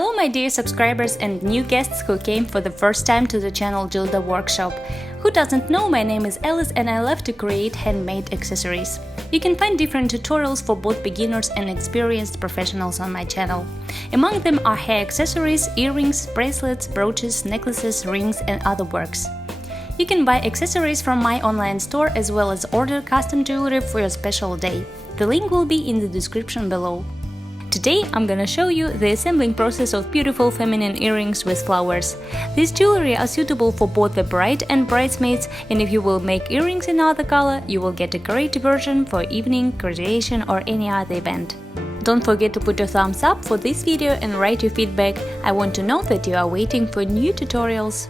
Hello my dear subscribers and new guests who came for the first time to the channel Gilda workshop. Who doesn't know, my name is Alice and I love to create handmade accessories. You can find different tutorials for both beginners and experienced professionals on my channel. Among them are hair accessories, earrings, bracelets, brooches, necklaces, rings and other works. You can buy accessories from my online store as well as order custom jewelry for your special day. The link will be in the description below. Today I'm gonna show you the assembling process of beautiful feminine earrings with flowers. These jewelry are suitable for both the bride and bridesmaids, and if you will make earrings in other color, you will get a great version for evening, graduation or any other event. Don't forget to put your thumbs up for this video and write your feedback. I want to know that you are waiting for new tutorials.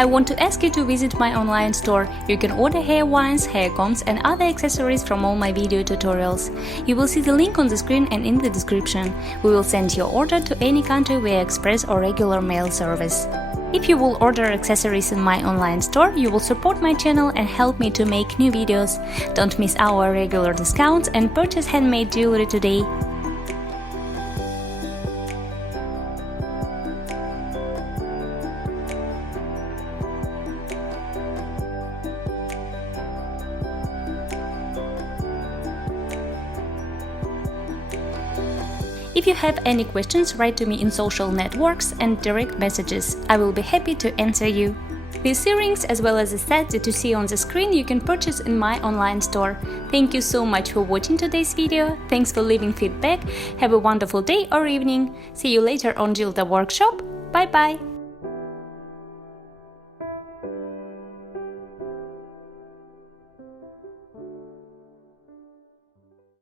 I want to ask you to visit my online store. You can order hair wands, hair combs and other accessories from all my video tutorials. You will see the link on the screen and in the description. We will send your order to any country via express or regular mail service. If you will order accessories in my online store, you will support my channel and help me to make new videos. Don't miss our regular discounts and purchase handmade jewelry today. If you have any questions, write to me in social networks and direct messages. I will be happy to answer you. These earrings, as well as the set that you see on the screen, you can purchase in my online store. Thank you so much for watching today's video. Thanks for leaving feedback. Have a wonderful day or evening. See you later on Gilda Workshop. Bye bye!